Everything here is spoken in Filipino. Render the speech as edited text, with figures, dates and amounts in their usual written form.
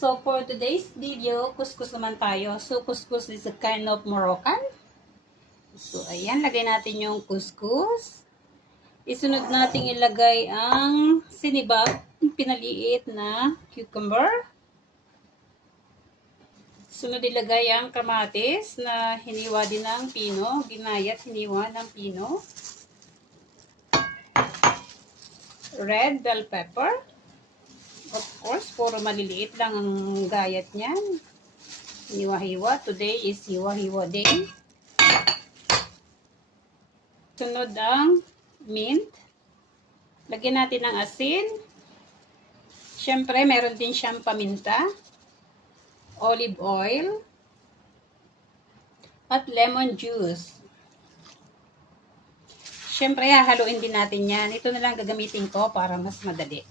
So for today's video, couscous naman tayo. So couscous is a kind of Moroccan. So ayan, lagay natin yung couscous. Isunod natin ilagay ang sinibag, pinaliit na cucumber. Sunod ilagay ang kamatis na hiniwa din ng pino, ginayat hiniwa ng pino. Red bell pepper. Of course, puro maliliit lang ang gayat niyan. Hiwa-hiwa. Today is hiwa-hiwa day. Sunod ang mint. Lagyan natin ng asin. Siyempre, meron din siyang paminta. Olive oil. At lemon juice. Siyempre, hahaluin din natin yan. Ito na lang gagamitin ko para mas madali.